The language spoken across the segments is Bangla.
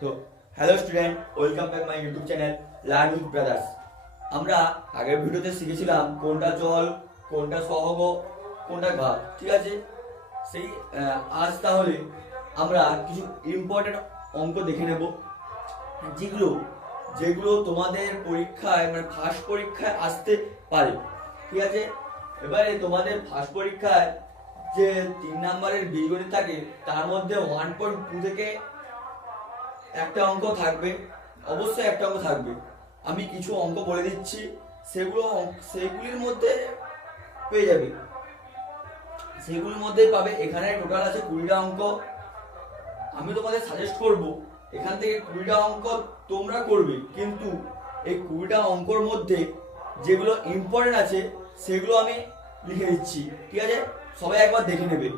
তো hello student, welcome back my YouTube channel learn with brothers. আমরা আগের ভিডিওতে শিখেছিলাম কোনটা জল, কোনটা সহগ, কোনটা ঘাত। ঠিক আছে, সেই আজ তাহলে আমরা কিছু ইম্পর্টেন্ট অঙ্ক দেখে নেব, যেগুলো যেগুলো তোমাদের পরীক্ষায় মানে ফার্স্ট পরীক্ষায় আসতে পারে। ঠিক আছে, এবারে তোমাদের ফার্স্ট পরীক্ষায় যে 3 নম্বরের বীজগণিত থাকে তার মধ্যে 1.2 থেকে একটা অঙ্ক থাকবে, অবশ্যই একটা অঙ্ক থাকবে। আমি কিছু অঙ্ক বলে দিচ্ছি, সেগুলির মধ্যে পেয়ে যাবে, সেগুলির মধ্যে পাবে। এখানে টোটাল আছে 20টা অঙ্ক। আমি তোমাদের সাজেস্ট করব এখান থেকে 20টা অঙ্ক তোমরা করবে, কিন্তু এই 20টা অঙ্কর মধ্যে যেগুলো ইম্পর্টেন্ট আছে সেগুলো আমি লিখে দিচ্ছি। ঠিক আছে, সবাই একবার দেখে নেবে।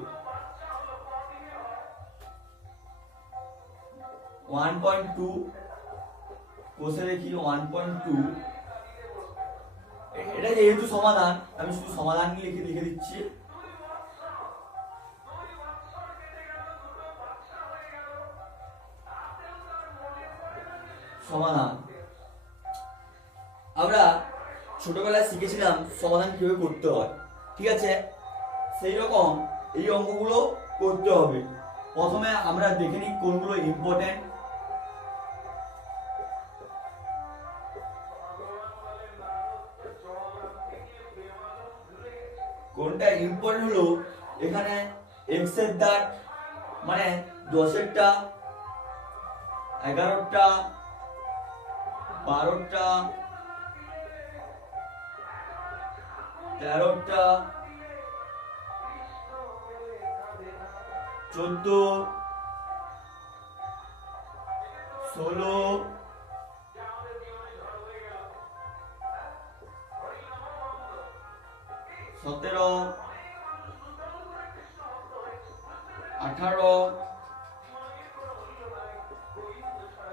1.2 কোষে দেখি 1.2, এটা যেহেতু সমাধান আমি শুধু সমাধান লিখে লিখে দিচ্ছি। সমাধান আমরা ছোটবেলায় শিখেছিলাম সমাধান কিভাবে করতে হয়। ঠিক আছে, সেই রকম এই অঙ্কগুলো করতে হবে। প্রথমে আমরা দেখে নিই কোনগুলো ইম্পর্টেন্ট। কোনটা ইম্পর্টেন্ট হলো, এখানে এক্স এর দাগ মানে 10এরটা, 11টা, 12টা, 13টা, 14, 16, 17, 18,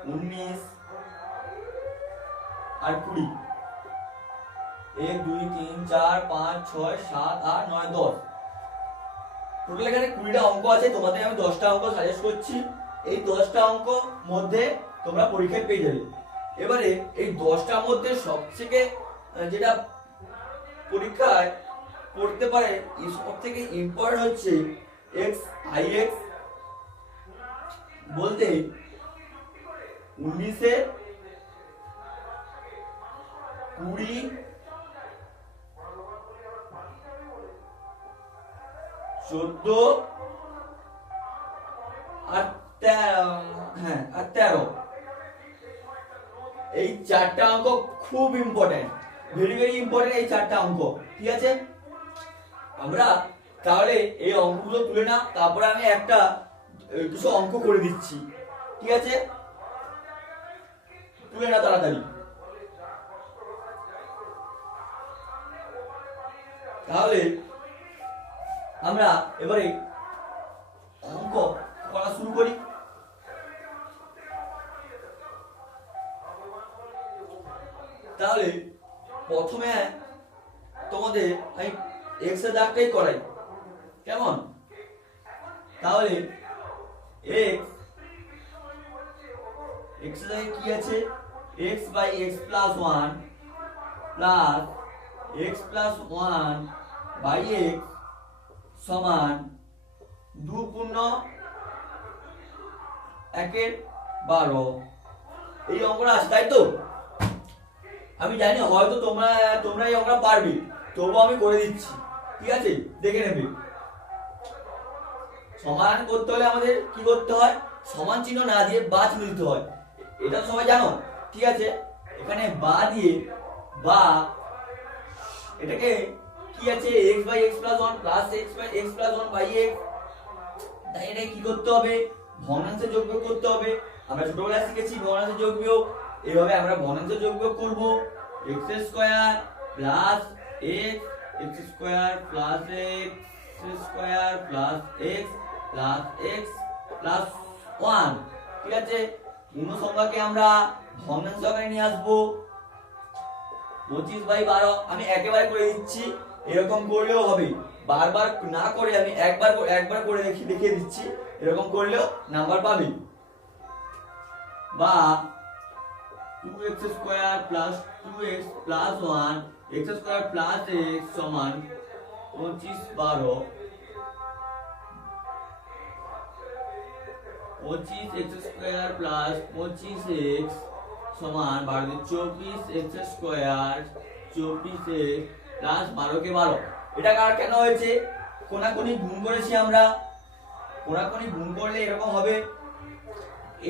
19 আর 20। 1 2 3 4 5 6 7 8 9 10। টোটাল এখানে 20টা অঙ্ক আছে। তোমাদের আমি 10টা অঙ্ক সাজেস্ট করছি। এই 10টা অঙ্ক মধ্যে তোমরা পরীক্ষায় পেয়ে যাবে। এবারে এই 10টার মধ্যে সবথেকে যেটা পরীক্ষায় পড়তে পারে সব থেকে ইম্পর্টেন্ট হচ্ছে এক্স আই এক্স, বলতে 19 20 14 আর 13। এই 4টা অঙ্ক খুব ইম্পর্টেন্ট, ভেরি ভেরি ইম্পর্টেন্ট এই 4টা অঙ্ক। ঠিক আছে, আমরা তাহলে এই অঙ্কগুলো তুলে না, তারপরে আমি একটা কিছু অঙ্ক করে দিচ্ছি। ঠিক আছে, তুলে না তাড়াতাড়ি। তাহলে আমরা এবারে অঙ্ক করা শুরু করি। তাহলে প্রথমে তোমাদের আমি এক্স এর দাগটাই করাই, কেমন? তাহলে এক্স এর দাগে কি আছে? X by x plus 1 plus x plus 1 by x সমান 2 পূর্ণ 1 12। এই অঙ্কটা আছে, তাই তো? আমি জানি হয়তো তোমরা এই অঙ্কটা পারবে, তবুও আমি করে দিচ্ছি। ঠিক আছে, দেখে নেবে। সমান করতে হলে আমাদের কি করতে হয়? সমান চিহ্ন না দিয়ে বা চিহ্ন দিতে হয়, এটা সবাই জানো। ঠিক আছে, এখানে বা দিয়ে বা এটাকে কি আছে x by x plus 1 plus x by x plus 1 by x, তাই এটা কি করতে হবে? ভগ্নাংশে যোগবিয়োগ করতে হবে। আমরা ছোটবেলায় শিখেছি ভগ্নাংশে যোগবিয়োগ, এইভাবে আমরা ভগ্নাংশে যোগবিয়োগ করব। x square plus x, x square plus x square plus x plus x plus 1। ঠিক আছে, পূর্ণ সংখ্যাকে আমরা ভগ্নাংশ আকারে নিয়ে আসবো। 25/12 আমি একেবারে করে দিচ্ছি, এরকম করলেও হবে। বারবার না করে আমি একবার করে দেখিয়ে দিচ্ছি, এরকম করলেও নাম্বার পাবে। বা 2x square plus 2x plus 1 x square plus x সমান 25 12 25 x স্কয়ার প্লাস 25x সমান 24 x স্কয়ার 24x প্লাস 12 কে 12। এটা কেন হয়েছে? কোনাকুনি গুণ করেছি আমরা, কোনাকুনি গুণ করলে এরকম হবে।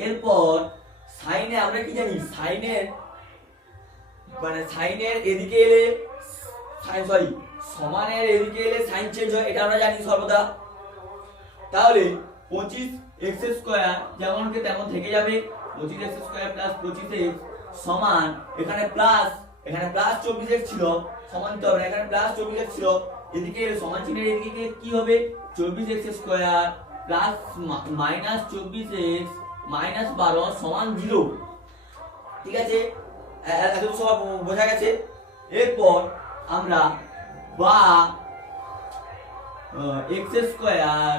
এরপর সাইনে আমরা কি জানি, সাইনের এদিকে এলে সমানের এদিকে এলে সাইন চেঞ্জ হয়, এটা আমরা জানি সর্বদা। তাহলে 25x স্কয়ার যেমনকে তেমন থেকে যাবে, 25x স্কয়ার প্লাস 25x সমান এখানে প্লাস 24x ছিল, সমান তো হবে এখানে প্লাস 24x ছিল, এদিকে সমান চিহ্নের এদিকে কি হবে 24x square plus minus 24x minus 12 সমান 0। ঠিক আছে, এত সব বোঝা গেছে। এরপর আমরা বা x square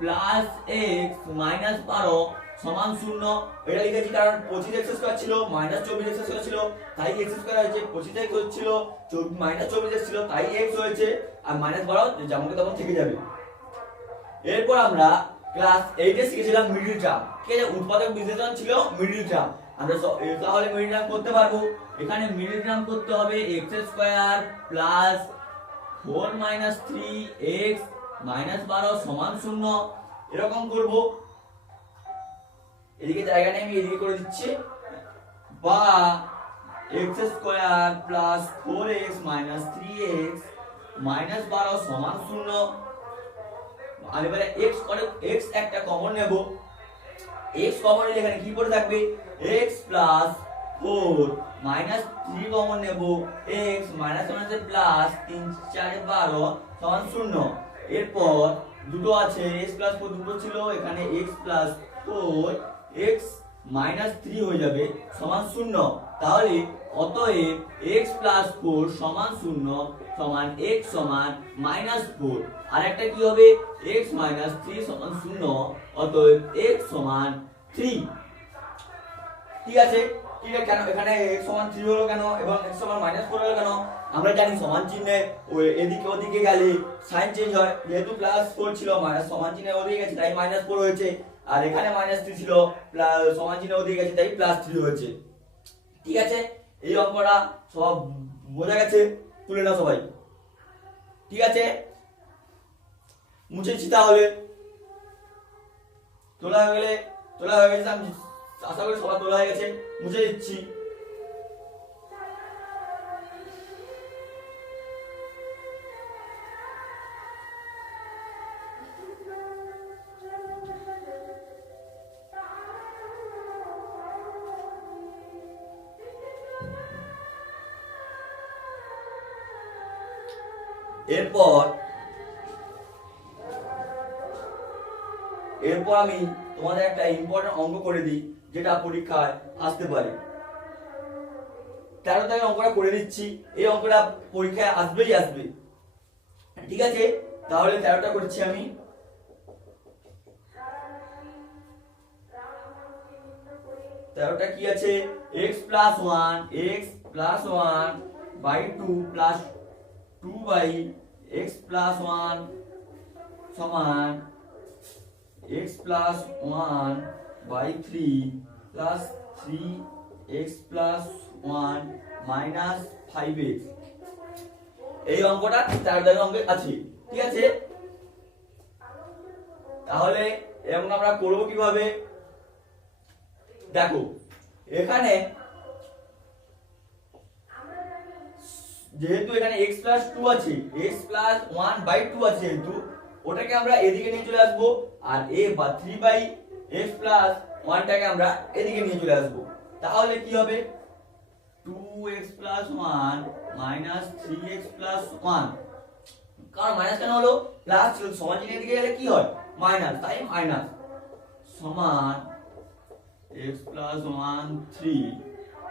plus x minus 12 সমান 0 এটা লিখেছি, কারণ 25x স্কয়ার ছিল মাইনাস 24x স্কয়ার ছিল তাই x স্কয়ার হয়েছে, 25x হচ্ছিল মাইনাস 24x ছিল তাই x হয়েছে, আর মাইনাস 12 যেমন তেমন থেকে যাবে। এরপর আমরা ক্লাস 8 এ শিখেছিলাম মিডল টার্ম। ঠিক আছে, উৎপাদক বিশ্লেষণ ছিল মিডল টার্ম। আমরা তাহলে মিডল টার্ম করতে পারবো। এখানে মিডল টার্ম করতে হবে x square plus 4 minus 3x minus 12 সমান 0 এরকম করব। এদিকে জায়গা নেই, আমি এদিকে করে দিচ্ছি। বা x square plus 4x minus 3x minus 12 সমান 0। আর এবারে x একটা কমন নেব, x কমন নিলে এখানে কি পড়ে থাকবে x প্লাস 4 মাইনাস 3 কমন নেব, x মাইনাস মাইনাসে প্লাস 3 4 12 সমান 0। এরপর দুটো আছে x প্লাস 4 দুটো ছিল, এখানে x প্লাস 4 x মাইনাস 3 হয়ে যাবে সমান 0। তাহলে অতএব x প্লাস 4 সমান 0 সমান x সমান মাইনাস 4। আর একটা কি হবে x মাইনাস 3 সমান 0, অতএব x সমান 3। ঠিক আছে, ঠিক আছে। কেন এখানে x সমান 3 হলো কেন এবং x সমান মাইনাস 4 হলো কেন? আমরা জানি সমান চিহ্নে এদিকে ওদিকে গেলে সাইন চেঞ্জ হয়, যেহেতু প্লাস 4 ছিল মাইনাস সমান চিহ্নে ওদিকে গেছে তাই মাইনাস 4 হয়েছে, আর এখানে মাইনাস 3 ছিল প্লাস সমান চিহ্নে ওদিকে গেছে তাই প্লাস 3 হয়েছে। ঠিক আছে, এই অঙ্কটা সব বোঝা গেছে, তুলে নাও সবাই। ঠিক আছে, মুছেছি তাহলে, তোলা হয়ে গেছে, আমি আশা করি সবার তোলা হয়ে গেছে, মুছে দিচ্ছি। এরপর আমি তোমাদের একটা ইম্পর্টেন্ট অঙ্ক করে দিই যেটা পরীক্ষায় আসতে পারে। 13 থেকে অঙ্কটা করে দিচ্ছি, এই অঙ্কটা পরীক্ষায় আসবে। ঠিক আছে, তাহলে 13টা করছি আমি। তেরোটা কি আছে x plus 1 by 2 plus 2 by x plus 1 সমান x plus 1 by 3 plus 3x plus 1 minus 5x। এই অঙ্কটা 4 দাগের অঙ্কে আছে। ঠিক আছে, তাহলে এই অঙ্ক আমরা করব কিভাবে? দেখো এখানে যেহেতু এখানে x প্লাস 2 আছে, x প্লাস 1 বাই 2 আছে, যেহেতু ওটাকে আমরা এদিকে নিয়ে চলে আসবো, আর a বা 3 বাই x প্লাস 1 টাকে আমরা এদিকে নিয়ে চলে আসবো। তাহলে কি হবে 2x plus 1 minus 3x plus 1। কারণ মাইনাস কেন হলো, প্লাস ছিল, সমান চিহ্নের দিকে গেলে কি হয় মাইনাস, তাই মাইনাস সমান x plus 1 3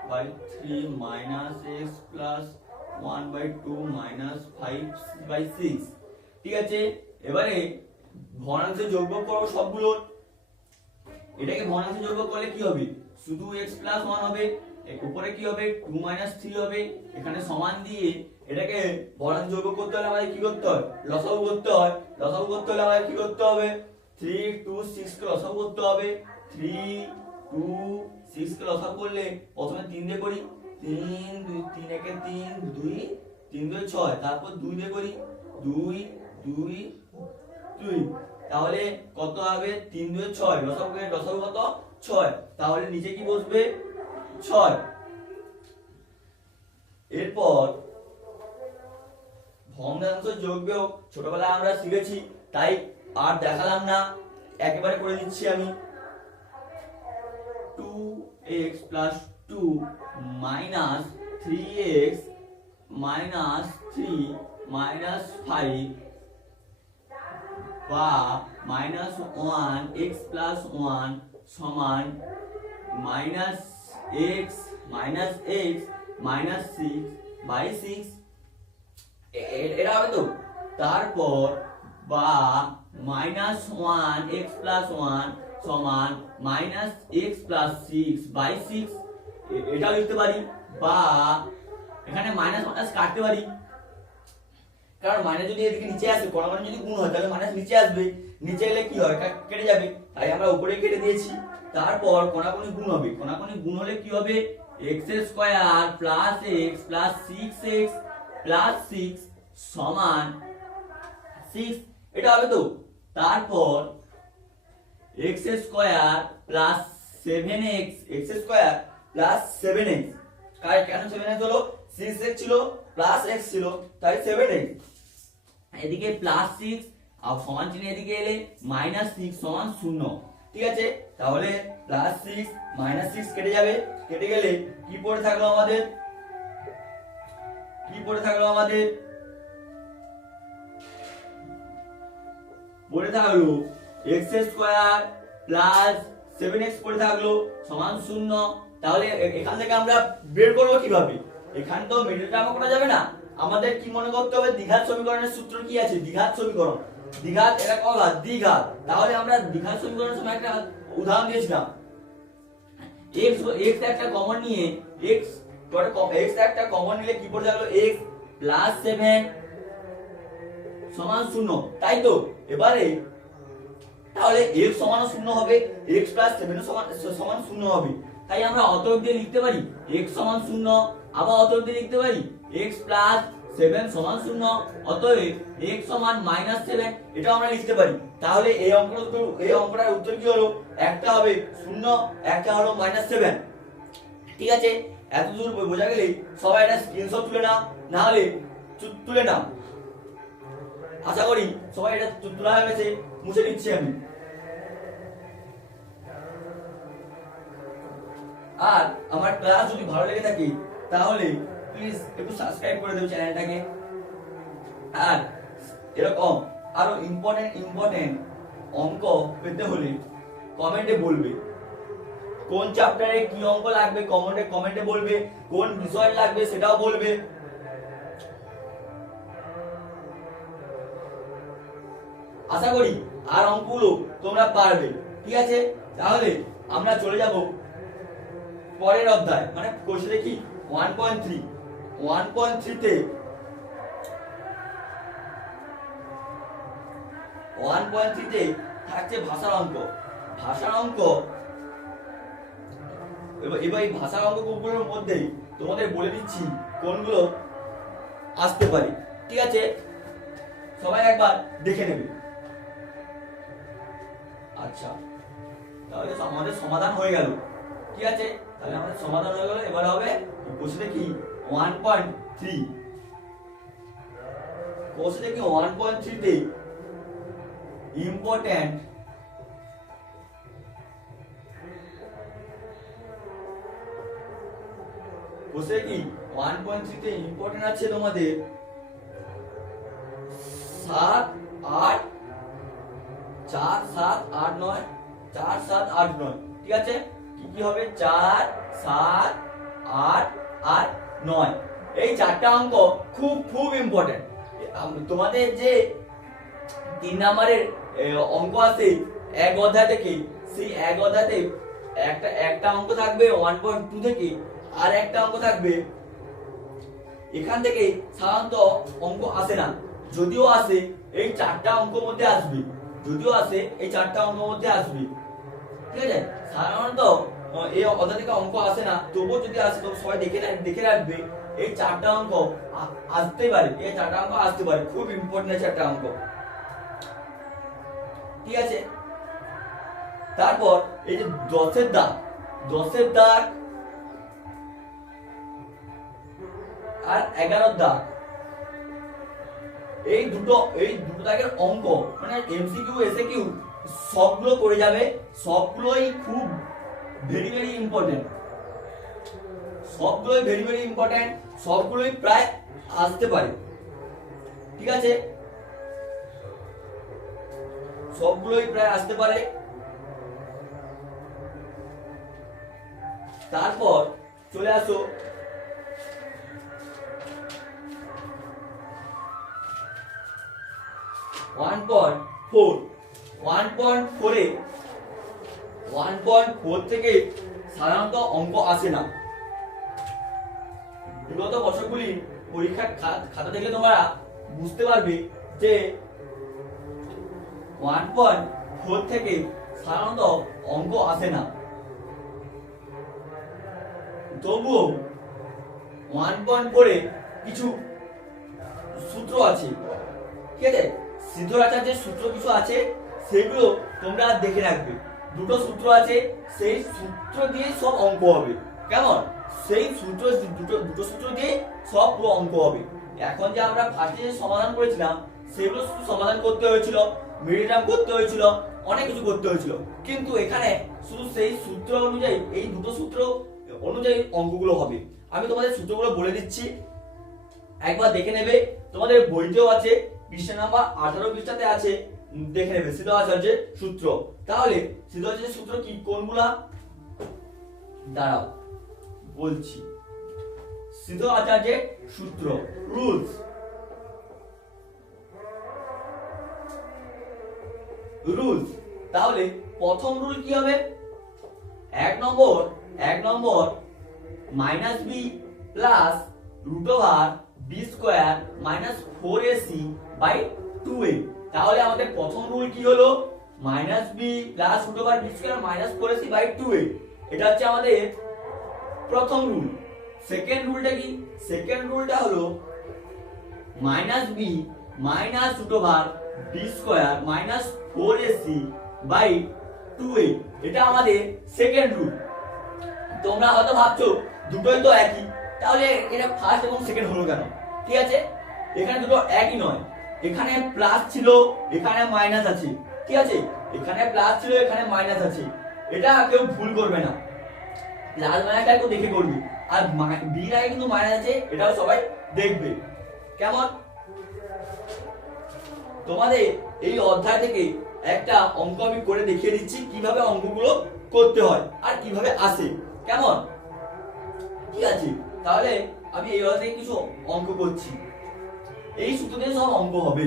by 3 minus x plus 1 by 2 minus 5 by 6। ঠিক আছে, এবারে ভগ্নাংশে যোগফল করব সবগুলোর। এটাকে ভগ্নাংশে যোগফল করলে কি হবে শুধু x প্লাস 1 হবে, উপরে কি হবে 2 মাইনাস 3 হবে, এখানে সমান দিয়ে এটাকে বর্গাকার যোগ করতে হলে আমাদের কি করতে হয়, লসাগু করতে হয়। লসাগু করতে হলে আমাদের কি করতে হবে, 3 2 6 কে লসাগু করতে হবে। 3 2 6 কে লসাগু করলে প্রথমে 3 দিয়ে করি, 3 2 3 একে 3 2 3 2 6, তারপর 2 দিয়ে করি, 2 2 2, তাহলে কত হবে 3 2 6, লসাগু কত 6, তাহলে নিচে কি বসবে 6। এরপর ভগ্নাংশ যোগ বিয়োগ ছোটবেলায় আমরা শিখেছি, তাই আর দেখালাম না, একেবারে করে দিচ্ছি আমি। 2x plus 2 minus 3x minus 3 minus 5 বা minus 1x plus 1 সমান minus x minus 6 by 6, এটা হবে তো। তারপর বা minus 1x plus 1 সমান minus x plus 6 by 6, এটাও লিখতে পারি। বা এখানে মাইনাস মাইনাস কাটতে পারি, কারণ মাইনাস যদি এদিকে নিচে আসে, কোন মানে যদি গুণ হয় তাহলে মাইনাস নিচে আসবে, নিচে এলে কি হয় কেটে যাবে, তাই আমরা উপরে কেটে দিয়েছি। তারপর কোনাকুনি গুণ হবে, কোনাকুনি গুণ হলে কি হবে x square plus x plus 6x plus 6 সমান 6, এটা হবে তো। তারপর x square plus 7x, x square plus 7x, কেন 7x হলো, 6x ছিল প্লাস x ছিল তাই 7x, এদিকে প্লাস 6 আর সমান চিহ্ন এদিকে এলে মাইনাস 6 সমান 0, ঠিক আছে। তাহলে প্লাস 6 মাইনাস 6 কেটে যাবে, কেটে গেলে কি পড়ে থাকলো আমাদের, কি পড়ে থাকলো আমাদের, পড়ে থাকলো x স্কয়ার প্লাস 7x পড়ে থাকলো সমান 0। তাহলে এখান থেকে আমরা বের করব কিভাবে, এখান তো মিডল টার্ম করা যাবে না, আমাদের কি মনে করতে হবে, দ্বিঘাত সমীকরণের সূত্র কি আছে, দ্বিঘাত সমীকরণ, দ্বিঘাত এটা কঘাত দ্বিঘাত। তাহলে আমরা দ্বিঘাত সমীকরণের সময় একটা উদাহরণ দিয়েছিলাম, x একটা কমন নিয়ে x একটা কমন নিলে কি পড়ে থাকলো x প্লাস 7 সমান 0, তাই তো। এবারে তাহলে x সমান 0 হবে, x প্লাস 7 সমান 0 হবে, তাই আমরা অতএব দিয়ে লিখতে পারি x সমান 0, আবার অতএব দিয়ে লিখতে পারি x প্লাস 7 সমান 0, অতএব x সমান -7, এটা আমরা লিখতে পারি। তাহলে এই অঙ্কটার উত্তর কি হলো, একটা হবে 0, একটা হলো -7, ঠিক আছে। এতদূর বোঝা গেলে সবাই একটা স্ক্রিনশট তুলে নাও, না হলে তুলে নাও, আশা করি সবাই এটা তোলা হয়ে গেছে, মুছে দিচ্ছি আমি। আর আমার ক্লাস যদি ভালো লেগে থাকে তাহলে প্লিজ একটু সাবস্ক্রাইব করে দেবে চ্যানেলটাকে। আর এরকম আরো ইম্পর্টেন্ট অঙ্ক পেতে হলে কমেন্টে বলবে, কোন চ্যাপ্টারে কি অঙ্ক লাগবে কমেন্টে বলবে, কোন বিষয় লাগবে সেটাও বলবে। আশা করি আর অঙ্কগুলো তোমরা পারবে, ঠিক আছে। তাহলে আমরা চলে যাব পরের অধ্যায়, মানে কোর্সে দেখি 1.3 তে 1.3 তে থাকছে ভাষার অঙ্ক। এবার এই ভাষার অঙ্কগুলোর মধ্যে তোমাদের বলে দিচ্ছি কোনগুলো আসতে পারে, ঠিক আছে। সবাই একবার দেখে নেবে। আচ্ছা, তাহলে আমাদের সমাধান হয়ে গেল, ঠিক আছে। তাহলে আমাদের সমাধান হয়ে গেল, এবার হবে কোশ্চেন দেখি 1.3। কোশ্চেন দেখি 1.3 তে ইম্পর্টেন্ট কোশ্চেন কি 1.3 তে ইম্পর্টেন্ট আছে তোমাদের 7 8 4 7 8 9, 4 7 8 9, ঠিক আছে। কি হবে 4 7 8 8 9, এই চারটা অঙ্ক খুব ইম্পর্টেন্ট। তোমাদের যে 3 নম্বরের অঙ্ক আছে এক অধ্যায় থেকে, সেই এক অধ্যায়তে একটা একটা অঙ্ক থাকবে 1.2 থেকে, আর একটা অঙ্ক থাকবে এখান থেকে। সাধারণত অঙ্ক আসে না, যদিও আসে এই চারটা অঙ্কের মধ্যে আসবে, যদিও আসে এই চারটা অঙ্কের মধ্যে আসবে, ঠিক আছে। সাধারণত এই অধ্যায় থেকে অঙ্ক আসে না, তবুও যদি আসে তো সবাই দেখে রাখবে এই চারটা অঙ্ক আসতে পারে, এই চারটা অঙ্ক আসতে পারে, খুব ইম্পর্টেন্ট চারটা অঙ্ক, ঠিক আছে। তারপর এই যে 10-এর দাগ, 10-এর দাগ আর 11-এর দাগ, এই দুটো দাগের অঙ্ক মানে এমসিকিউ এসএকিউ সবগুলো করে যাবে, সবগুলোই খুব ভেরি ভেরি ইম্পর্টেন্ট, সবগুলোই ভেরি ভেরি ইম্পর্টেন্ট, সবগুলোই প্রায় আসতে পারে, ঠিক আছে, সবগুলোই প্রায় আসতে পারে। তারপর চলে আসো ওয়ান পয়েন্ট ফোর থেকে সাধারণত অঙ্ক আসে না। বিগত বছরগুলি পরীক্ষার খাতা থেকে তোমরা বুঝতে পারবে যে 1.4 থেকে সাধারণত অঙ্ক আসে না, তবুও 1.4 কিছু সূত্র আছে, ঠিক আছে, সিদ্ধরাচার্যের সূত্র কিছু আছে, সেগুলো তোমরা দেখে রাখবে। দুটো সূত্র আছে, সেই সূত্র দিয়ে সব অঙ্ক হবে, কেমন, সেই সূত্র দুটো সূত্র দিয়ে সব পুরো অঙ্ক হবে। এখন যে আমরা ফার্স্টে যে সমাধান করেছিলাম সেগুলো শুধু সমাধান করতে হয়েছিল, মিডিয়াম করতে হয়েছিল, অনেক কিছু করতে হয়েছিল, কিন্তু এখানে শুধু সেই সূত্র অনুযায়ী, এই দুটো সূত্র অনুযায়ী অঙ্কগুলো হবে। আমি তোমাদের সূত্রগুলো বলে দিচ্ছি, একবার দেখে নেবে, তোমাদের বইতেও আছে, পৃষ্ঠা নাম্বার 18 পৃষ্ঠাতে আছে, দেখে নেবে সিদ্ধরাচার্যের সূত্র। তাহলে সিদ্ধরাচার্যের সূত্র কি কোনগুলা, দাঁড়াও বলছি। সিদ্ধরাচার্যের সূত্র রুলস, তাহলে প্রথম রুল কি হবে, এক number minus B plus root over B square minus 4ac by 2a। তাহলে আমাদের প্রথম রুল কি হলো, minus B plus root over B square minus 4ac by 2a, এটা হচ্ছে আমাদের প্রথম রুল। সেকেন্ড রুলটা কি, সেকেন্ড রুলটা হলো minus B minus root over B square minus 4ac by 2a, এটা আমাদের সেকেন্ড রুল। তোমরা হয়তো ভাবছো দুটোই তো একই, তাহলে এটা ফার্স্ট এবং সেকেন্ড হলো কেন, ঠিক আছে, এখানে দুটো একই নয়, এখানে প্লাস ছিল এখানে মাইনাস আছে, ঠিক আছে, এখানে প্লাস ছিল এখানে মাইনাস আছে, এটা কেউ ভুল করবে না, প্লাস মাইনাসটা একটু দেখে করবে, আর বি এর আগে কিন্তু মাইনাস আছে, এটাও সবাই দেখবে, কেমন। তোমাদের এই অধ্যায় থেকে একটা অঙ্ক আমি করে দেখিয়ে দিচ্ছি কিভাবে অঙ্কগুলো করতে হয় আর কিভাবে আসে, কেমন, ঠিক আছে। তাহলে আমি এই অধ্যায়ে কিছু অঙ্ক করছি, এই সূত্র দিয়ে সব অঙ্ক হবে।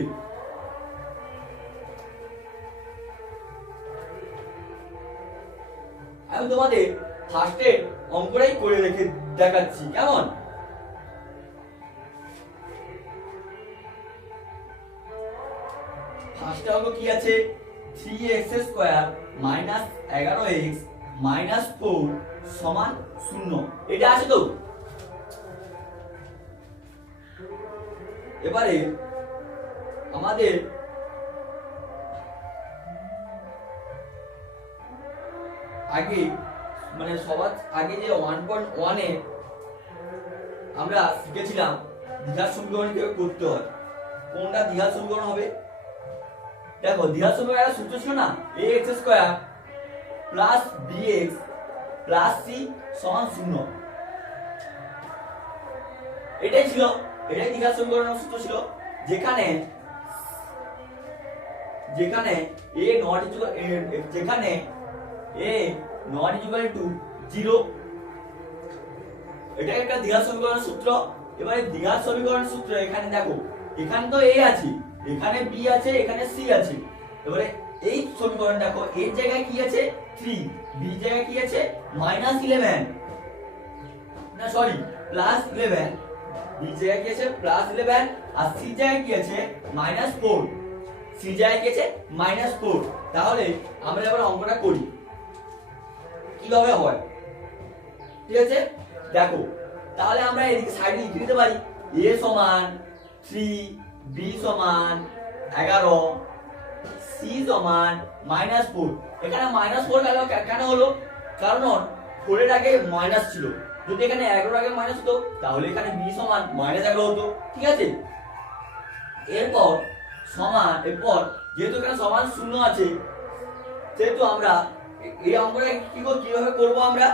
আমি তোমাদের ফার্স্টে অঙ্কটাই করে রেখে দেখাচ্ছি, কেমন। ফার্স্টে অঙ্ক কি আছে, 3x square minus 11x minus 4 সমান 0, এটা আছে তো। এবারে আমাদের আগে মানে সবার আগে যে 1.1 এ আমরা শিখেছিলাম দ্বিঘাত সমীকরণ কিভাবে করতে হয়, কোনটা দ্বিঘাত সমীকরণ হবে, দেখো দ্বিঘাত সমীকরণের সূত্র ছিল না, ax square plus bx plus c সমান 0, এটাই ছিল, এটাই দ্বিঘাত সমীকরণের সূত্র ছিল, যেখানে a not equal to 0, এটা একটা দ্বিঘাত সমীকরণের সূত্র। এবারে দ্বিঘাত সমীকরণের সূত্র এখানে দেখো, এখানে তো a আছে, এখানে b আছে, এখানে c আছে, এবারে এই সমীকরণ দেখো এর জায়গায় কি আছে 3, বি জায়গায় কি আছে -11, না সরি +11, বি জায়গায় কি আছে +11 আর সি জায়গায় কি আছে -4, সি জায়গায় কি আছে -4। তাহলে আমরা এবার অঙ্কটা করি কিভাবে হয়, ঠিক আছে দেখো। তাহলে আমরা এদিকে সাইডে লিখে দিতে পারি a সমান 3, b সমান 11, c সমান -4। এখানে -4 কেন হলো, কারণ 4 এর আগে মাইনাস ছিল, যদি এখানে 11 আগে মাইনাস হতো তাহলে এখানে b সমান -11 হতো, ঠিক আছে। এরপর যেহেতু এখানে সমান 0 আছে, সেহেতু আমরা এই অঙ্কটা কিভাবে করব, আমরা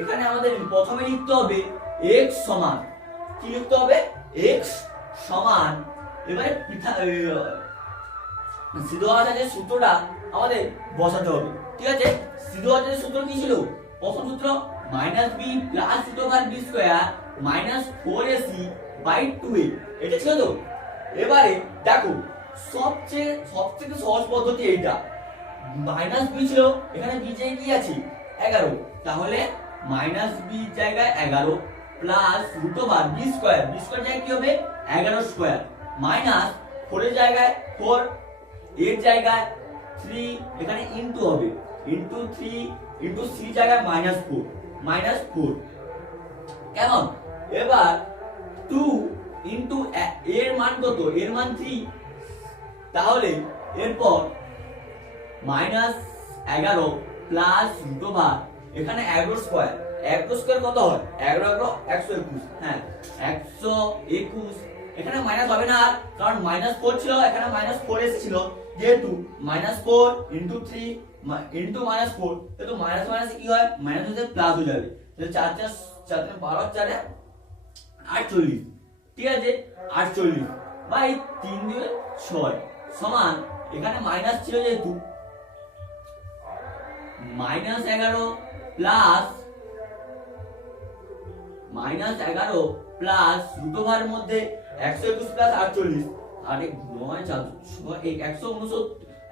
এখানে আমাদের প্রথমে লিখতে হবে x সমান, কি লিখতে হবে x সমান, এবারে সিদ্ধহাসের সূত্রটা আমাদের বসাতে হবে, ঠিক আছে। সিদ্ধহাসের সূত্র কি ছিল, প্রথম সূত্র -b √b² -4ac/2a, এটা ছিল তো। এবারে দেখো সবচেয়ে সহজ পদ্ধতি এইটা, -b ছিল, এখানে b জায়গায় কি আছে 11, তাহলে -b জায়গায় 11 +√b² জায়গায় কি হবে 11² -4 এর জায়গায় 4, এর জায়গায় 3, এখানে ইনটু হবে, ইনটু 3 ইনটু c জায়গায় -4 কেমন। এবার 2 ইনটু এর মান কত, এর মান 3, তাহলে এরপর -11 +√, এখানে 11² কত হয় 11 121, হ্যাঁ 121, এখানে মাইনাস হবে না কারণ -4 ছিল, এখানে -4 এসেছিল, যেহেতু -4 ইনটু 3 ইনটু -4, তো মাইনাস মাইনাস কি হয় মাইনাস হতে প্লাস হয়ে যাবে, তাহলে 4 4 12 4 48, ঠিক আছে 48 বাই 3 দিয়ে 6 সমান, এখানে মাইনাস ছিল যেহেতু -11 প্লাস √এর মধ্যে 121 প্লাস 48, আর 9 4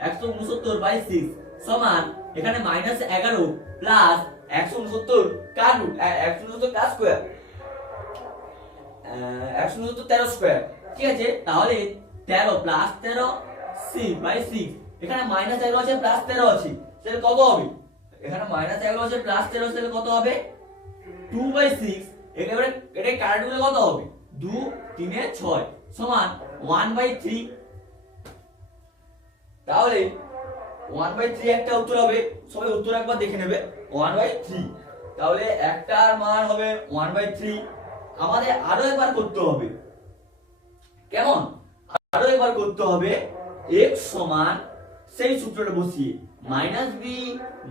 169 বাই 6 সমান, এখানে -11 প্লাস 169 কার রুট 169 কার স্কয়ার 169 13 স্কয়ার, ঠিক আছে। তাহলে 13 প্লাস 13 6/6, এখানে -11 আছে প্লাস 13 আছে, তাহলে কত হবে, এখানে -11 আছে প্লাস 13 তাহলে কত হবে 2/6, একেবারে এটা কারেন্ট গুলো কত হবে 2 3 এ 6 সমান 1/3, তাহলে 1/3 একটা উত্তর হবে, সবাই উত্তর একবার দেখে নেবে 1/3, তাহলে একটার মান হবে 1/3। আমাদের আরো একবার করতে হবে, কেমন আরো একবার করতে হবে, x সমান সেই সূত্রটা বসিয়ে -b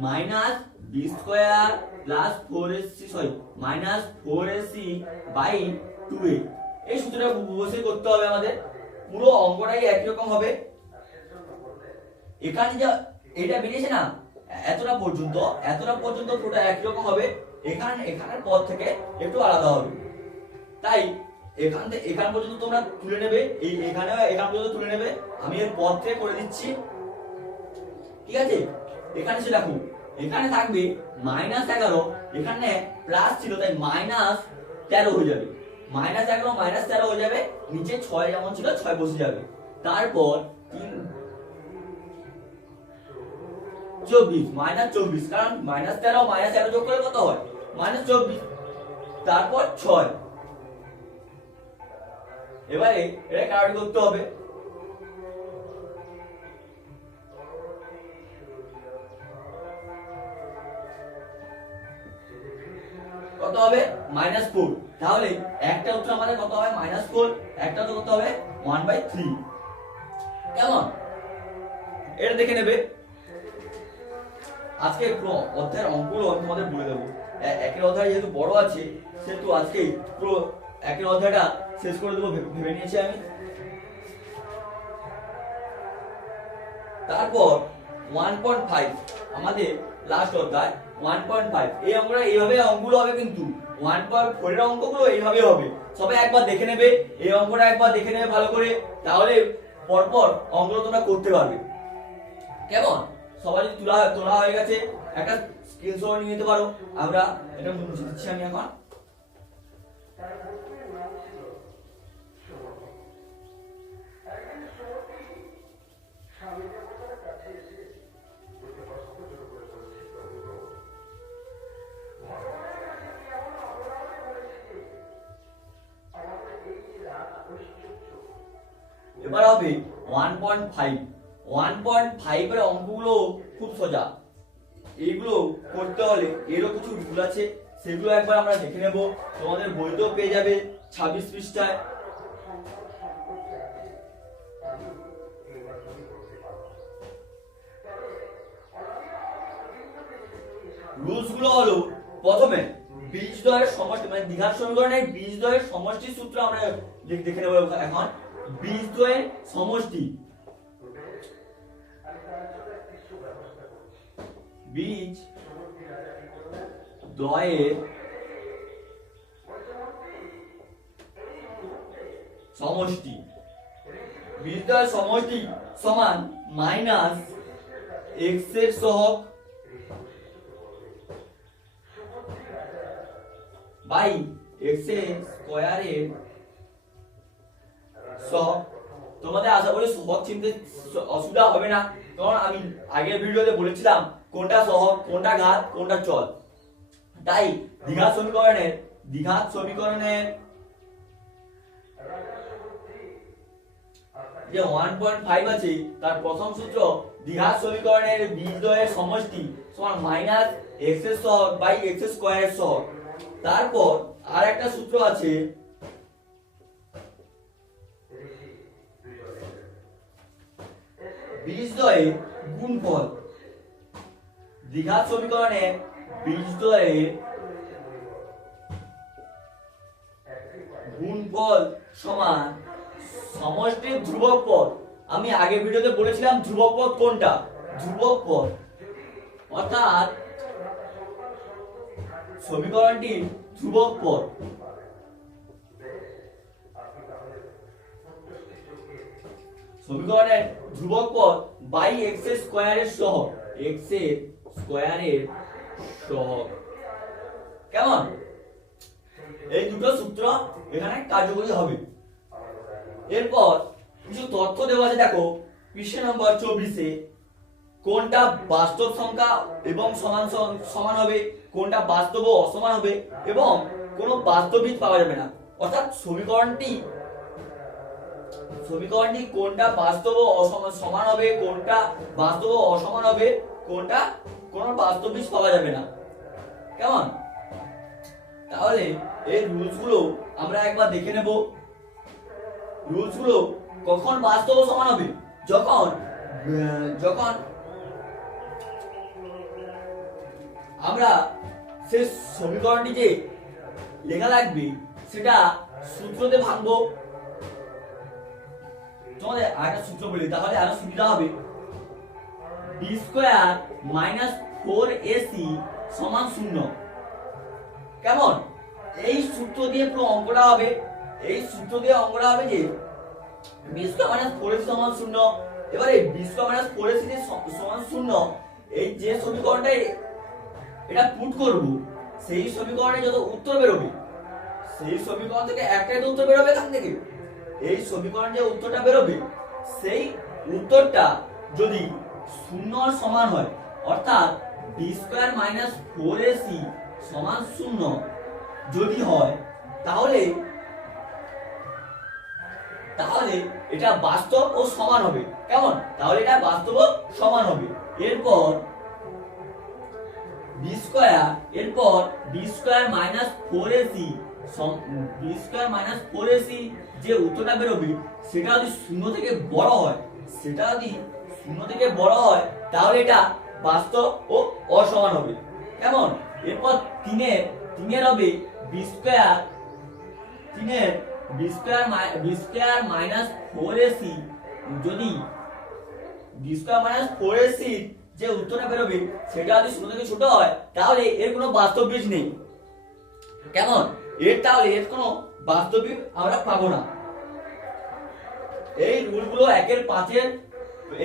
-4ac/2a, এই সূত্রটা বসে করতে হবে আমাদের, পুরো অঙ্কটাই একই রকম হবে। এখানে যা এটা বেরিয়েছে না এতটা পর্যন্ত পুরোটা একই রকম হবে, এখানের পর থেকে একটু আলাদা হবে, তাই এখান পর্যন্ত তোমরা তুলে নেবে, এখান পর্যন্ত তুলে নেবে, আমি এর পর থেকে করে দিচ্ছি, ঠিক আছে। এখানে সে দেখো এখানে থাকবে -11, এখানে প্লাস ছিল তাই -13 হয়ে যাবে, -11 -13 হয়ে যাবে, নিচে 6 যেমন ছিল 6 বসে যাবে, তারপর 24 -24, কারণ -13 -13 যোগ করলে কত হয় -24, তারপর 6, এবারে এটা কারেক্ট করতে হবে, কত হবে -4, তাহলে একটা উত্তর আমাদের কত হবে -4, একটা উত্তর কত হবে 1/3, কেমন এটা দেখে নেবে। আজকে পুরো অধ্যায়ের অঙ্কগুলো আমি তোমাদের বলে দেবো, একের অধ্যায় যেহেতু বড় আছে সেহেতু আজকে পুরো একের অধ্যায়টা শেষ করে দেবো ভেবে নিয়েছি আমি। তারপর 1.5 আমাদের লাস্ট অধ্যায় 1.5, এই অঙ্কটা এইভাবে অঙ্কগুলো হবে, কিন্তু 1.4 এর অঙ্কগুলো এইভাবে হবে, সবাই একবার দেখে নেবে, এই অঙ্কটা একবার দেখে নেবে ভালো করে, তাহলে পরপর অঙ্কগুলো তোমরা করতে পারবে, কেমন। সবাই যদি তোলা হয়ে গেছে একটা স্ক্রিনশট নিয়ে নিতে পারো। আমরা এটা মুছে দিচ্ছি আমি এখন। এবার হবে 1.5। 1.5 এর অঙ্কগুলো খুব সোজা, এইগুলো করতে হলে এরও কিছু রুল আছে, সেগুলো একবার আমরা দেখে নেব। তোমাদের বইতেও পেয়ে যাবে 26 পৃষ্ঠায়। রুলস গুলো হলো, প্রথমে বীজদ্বয়ের সমষ্টি, মানে দ্বিঘাত সমীকরণের বীজদ্বয়ের সমষ্টি সূত্র আমরা দেখে নেব এখন। বীজদ্বয়ের সমষ্টি, বীজ দ্বয়ের সমষ্টি, বীজদ্বয়ের সমষ্টি সমান মাইনাস এক্স এর সহগ বাই এক্স স্কয়ারের সহগ। তোমাদের আশা করি সহগ চিনতে অসুবিধা হবে না, কারণ আমি আগের ভিডিওতে বলেছিলাম কোনটা সহগ, কোনটা ঘাত, কোনটা চল। তাই দ্বিঘাত সমীকরণের যে 1.5 আছে তার প্রথম সূত্র দ্বিঘাত সমীকরণের বীজদ্বয়ের সমষ্টি সমান মাইনাস এক্স এর সহগ বাই এক্স স্কয়ারের সহগ। তারপর আর একটা সূত্র আছে বীজদ্বয়ের গুণফল। দ্বিঘাত সমীকরণে বীজদ্বয়ের গুণফল সমান সমষ্টির ধ্রুবক পদ। আমি আগের ভিডিওতে বলেছিলাম ধ্রুবক পদ কোনটা, ধ্রুবক পদ, অর্থাৎ সমীকরণটির ধ্রুবক পদ। সমীকরণের ধ্রুবক পদ বাই এক্স স্কয়ারের সহগ, এক্স স্কয়ারের সহগ। কেমন? এই দুটো সূত্র এখানে কার্যকরী হবে। এরপর কিছু তথ্য দেওয়া আছে, দেখো পৃষ্ঠা নম্বর 24-এ কোনটা বাস্তব সংখ্যা এবং সমান সমান হবে, কোনটা বাস্তব ও অসমান হবে, এবং কোনো বাস্তবিক পাওয়া যাবে না। অর্থাৎ সমীকরণটি কোনটা বাস্তব ও সমান হবে, কোনটা বাস্তব ও অসমান হবে, কোনটা কোনো বাস্তবিক পাওয়া যাবে না। কেমন? তাহলে এই রুলস গুলো আমরা একবার দেখে নেব। রুলস গুলো কখন বাস্তব ও সমান হবে, যখন আমরা সে সমীকরণটি যে লেখা লাগবে সেটা সূত্রতে ভাঙবো। তোমাদের আরেকটা সূত্র বলি, তাহলে আরো সুবিধা হবে। বি স্কয়ার মাইনাস 4ac সমান 0। কেমন? এই সূত্র দিয়ে পুরো অঙ্কটা হবে। এই সূত্র দিয়ে অঙ্কটা হবে যে বি স্কয়ার মাইনাস 4ac সমান 0। এবারে বি স্কয়ার মাইনাস 4ac সমান 0, এই যে সমীকরণটা এটা পুট করব, সেই সমীকরণে যত উত্তর বেরোবে, সেই সমীকরণ থেকে একটাই তো উত্তর বেরোবে। এখান থেকে এই সমীকরণে যে উত্তরটা বেরোবে, সেই উত্তরটা যদি 0 এর সমান হয়, অর্থাৎ বি স্কয়ার মাইনাস 4ac সমান 0 যদি হয়, তাহলে এটা বাস্তব ও সমান হবে। কেমন? তাহলে এটা বাস্তব ও সমান হবে। এরপর বি স্কয়ার মাইনাস 4ac যে উত্তরটা বেরোবে, সেটা যদি 0 থেকে বড় হয়, তাহলে এটা বাস্তব ও অসমান হবে। কেমন? এরপর 3 হবে বি স্কয়ার মাইনাস 4ac, যদি বি স্কয়ার মাইনাস 4ac যে উত্তরটা বেরোবে সেটা যদি 0 থেকে ছোট হয়, তাহলে এর কোনো বাস্তব বীজ নেই। কেমন? তাহলে এর কোনো বাস্তবিক আমরা পাবো না। এই রুলগুলো 1-5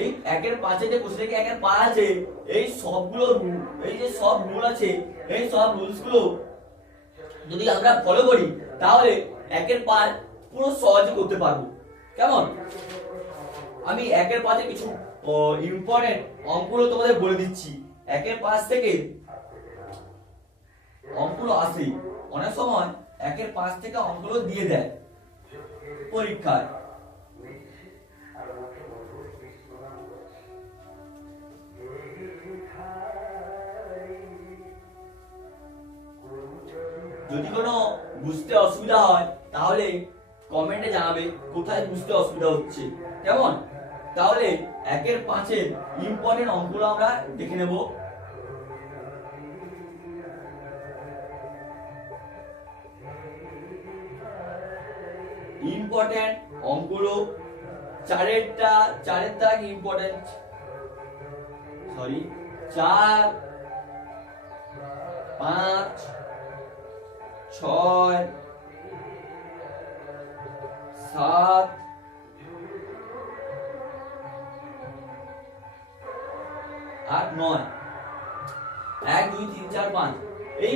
এই 1/5 যে কোশ্চেন থেকে 1/5 আছে, এই সবগুলো এই যে সব রুল আছে, এই সব রুলস গুলো যদি আমরা ফলো করি তাহলে 1/5 পুরো সহজে করতে পারবো। কেমন? আমি 1/5 কিছু ইম্পর্টেন্ট অঙ্কগুলো তোমাদের বলে দিচ্ছি। 1/5 থেকে অঙ্কগুলো আসে, অনেক সময় 1/5 থেকে অঙ্কগুলো দিয়ে দেয় পরীক্ষায়। যদি কোনো বুঝতে অসুবিধা হয় তাহলে কমেন্টে জানাবে কোথায় বুঝতে অসুবিধা হচ্ছে। কেমন? তাহলে 1/5 ইম্পর্টেন্ট অঙ্কগুলো আমরা দেখে নেব। ইম্পর্টেন্ট অঙ্কগুলো চারের দাগ ইম্পর্টেন্ট, 4, 5, 6, 7, 8, 9, 1, 2, 3, 4, 5 এই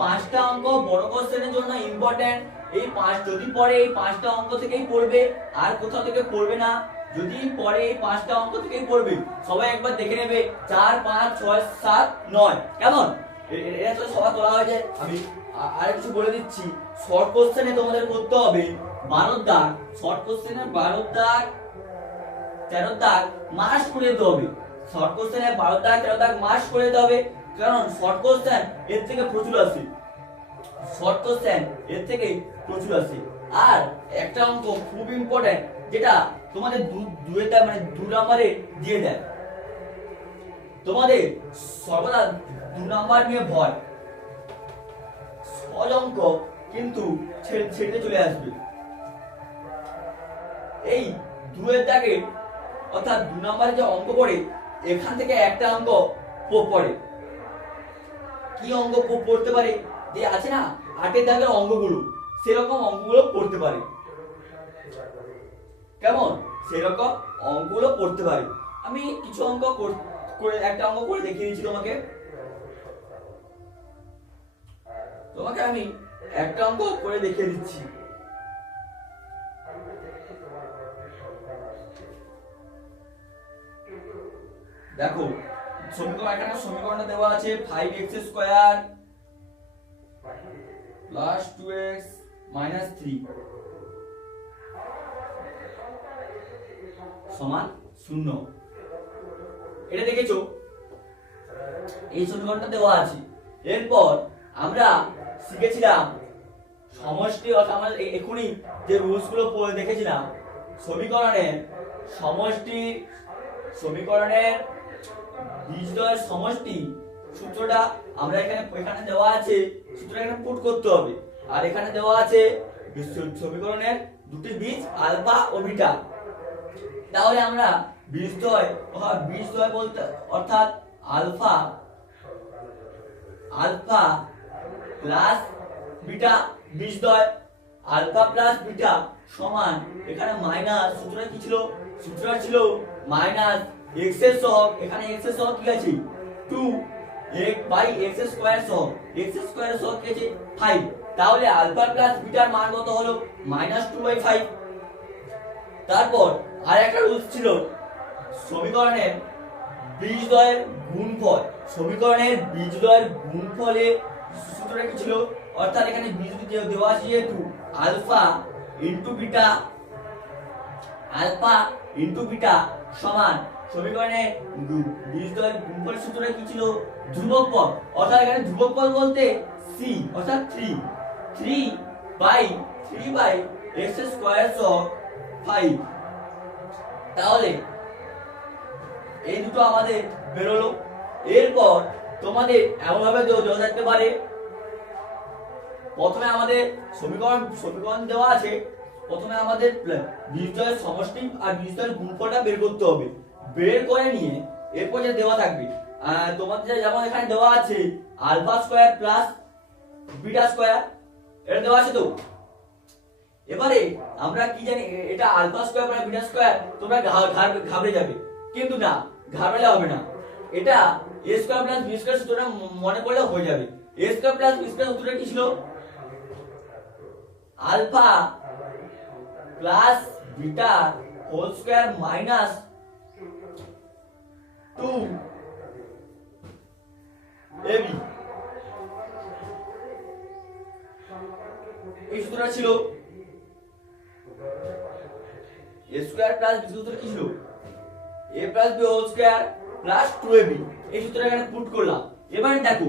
পাঁচটা অঙ্ক বড় কোশ্চেনের জন্য ইম্পর্টেন্ট। এই 5 যদি পড়ে এই 5টা অঙ্ক থেকেই পড়বে, আর কোথাও থেকে পড়বে না। যদি পড়ে এই 5টা অঙ্ক থেকেই পড়বে। সবাই একবার দেখে নেবে 4, 5, 6, 7, 9। কেমন? এটা তো সবাই তোলা হয়েছে। আমি আর কিছু বলে দিচ্ছি, শর্ট কোশ্চেনে তোমাদের করতে হবে 12 দাগ। শর্ট কোশ্চেনে 12 দাগ 13 দাগ মার্ক করে দিতে হবে। শর্ট কোশ্চেনে 12 দাগ 13 দাগ মার্ক করে দিতে হবে, কারণ শর্ট কোশ্চেন এর থেকে প্রচুর আসে। আর একটা অঙ্ক খুব ইম্পর্টেন্ট, যেটা তোমাদের দু নম্বরে দিয়ে দেয়। তোমাদের সর্বদা 2 নাম্বার নিয়ে ভয়, সহজ অঙ্ক কিন্তু ছেড়ে চলে আসবে। এই 2 দাগে অর্থাৎ 2 নম্বরে যে অঙ্ক পড়ে, এখান থেকে একটা অঙ্ক পড়ে। কি অঙ্ক পড়তে পারে? যে আছে না 8 দাগের অঙ্কগুলো, সেরকম অঙ্কগুলো পড়তে পারে। কেমন? সেরকম অঙ্কগুলো পড়তে পারে। আমি কিছু অঙ্ক করে একটা অঙ্ক করে দেখিয়ে দিচ্ছি তোমাকে। আমি একটা অঙ্ক করে দেখিয়ে দিচ্ছি। দেখো, সমীকরণটা দেওয়া আছে 5x² প্লাস 2x মাইনাস 3 সমান 0। এটা দেখেছো? এই সমীকরণটা দেওয়া আছে। এরপর আমরা শিখেছিলাম সমষ্টি, অর্থাৎ আমরা এখনই যে রুলস গুলো পড়ে দেখেছিলাম, সমীকরণের বীজদ্বয়ের সমষ্টি সূত্রটা আমরা এখানে দেওয়া আছে, সূত্রটা এখানে পুট করতে হবে। আর এখানে দেওয়া আছে সমীকরণের দুটি বীজ আলফা ও বিটা। তাহলে আমরা বীজদ্বয় বলতে অর্থাৎ আলফা প্লাস বিটা বীজদ্বয়, আলফা প্লাস বিটা সমান, এখানে মাইনাস, সূত্রটা কি ছিল? সূত্রটা ছিল মাইনাস x এর সহগ, এখানে x এর সহগ কি আছে 2 বাই x স্কয়ার সহগ, x স্কয়ার সহগ কি আছে 5। তাহলে আলফা প্লাস বিটার মান কত হলো? -2/5। তারপর আর একটা রুলস ছিল সমীকরণের বীজদ্বয়ের গুণফলে সূত্রটা কি ছিল? অর্থাৎ এখানে বীজ দেওয়া আছে যেহেতু আলফা ইনটু বিটা সমান, সমীকরণের বীজদ্বয়ের গুণফলের সূত্রটা কি ছিল? ধ্রুবক পদ। অর্থাৎ এখানে ধ্রুবক পদ বলতে c, অর্থাৎ 3 বাই x স্কয়ার সহ 5। তাহলে এই দুটো আমাদের বেরোলো। এরপর তোমাদের এমন ভাবে দেওয়া থাকতে পারে, প্রথমে আমাদের সমীকরণ দেওয়া আছে, প্রথমে আমাদের বীজদ্বয়ের সমষ্টি আর বীজদ্বয়ের গুণফলটা বের করতে হবে। বের করে নিয়ে এরপর যে দেওয়া থাকবে, তোমাদের যেমন এখানে দেওয়া আছে alpha square plus beta square, এটা দেওয়া আছে তো। এবারে আমরা কি জানি এটা আলফা স্কয়ার মানে বিটা স্কয়ার, তোমরা ঘাবড়ে যাবে, কিন্তু না, ঘাবড়ালে হবে না। এটা a square plus b square সূত্রটা মনে করলে হয়ে যাবে। a square plus b square সূত্রটা কি ছিল? Alpha plus beta whole square minus 2ab, এই সূত্রটা ছিল। a স্কয়ার প্লাস b সূত্র কি ছিল? a plus b whole square plus 2ab, এই সূত্রটা এখানে পুট করলাম। এবারে দেখো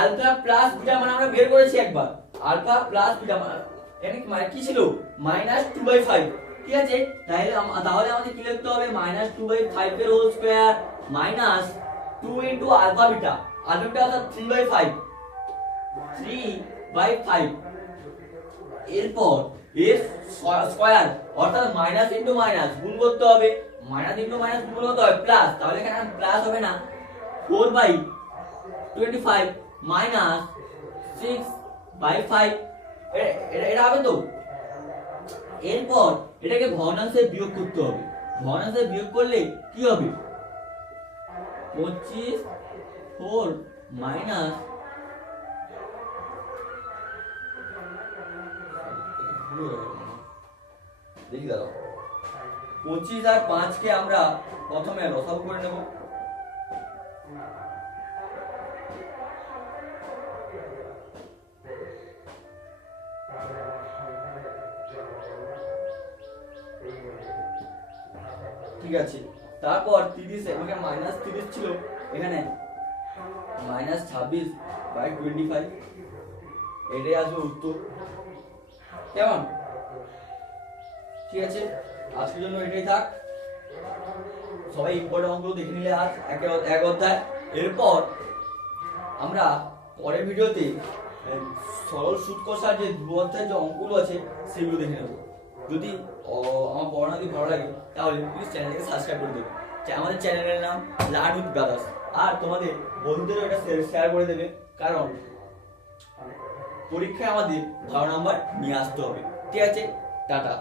আলফা প্লাস বিটা মানে আমরা বের করেছি একবার, আলফা প্লাস বিটা মানে কি ছিল? -2/5, ঠিক আছে। তাহলে আমাদের কি লিখতে হবে? -2/5 এর whole square minus 2 into alpha beta, alpha beta অর্থাৎ 3/5, 3/5। এরপর এর স্কয়ার অর্থাৎ মাইনাস ইনটু মাইনাস গুণ করতে হবে, মাইনাস ইনটু মাইনাস গুণ করতে হবে প্লাস, তাহলে এখানে প্লাস হবে না, 4/25 মাইনাস 6/5, এটা হবে তো। এরপর এটাকে ভগ্নাংশে বিয়োগ করতে হবে, ভগ্নাংশে বিয়োগ করলে কি হবে? 25 মাইনাস দেখি দাঁড়াও, 25 আর 5 কে আমরা প্রথমে লসাগু করে নেব। ঠিক আছে, তারপর 30, এখানে -30 ছিল, এখানে -26/25, এটাই আসবে উত্তর। কেমন? ঠিক আছে, আজকের জন্য এটাই থাক। সবাই ইম্পর্টেন্ট অঙ্কগুলো দেখে নিলে আজ এক অধ্যায়। এরপর আমরা পরের ভিডিওতে সরল সুদ কষার যে 2 অধ্যায়ের যে অঙ্কগুলো আছে সেগুলো দেখে নেব। যদি আমার পড়ানো যদি ভালো লাগে তাহলে প্লিজ চ্যানেলকে সাবস্ক্রাইব করে দেবে। আমাদের চ্যানেলের নাম লার্ন উইথ ব্রাদার্স। আর তোমাদের বন্ধুদেরও এটা শেয়ার করে দেবে, কারণ পরীক্ষায় আমাদের ভালো নাম্বার নিয়ে আসতে হবে। ঠিক আছে, টাটা।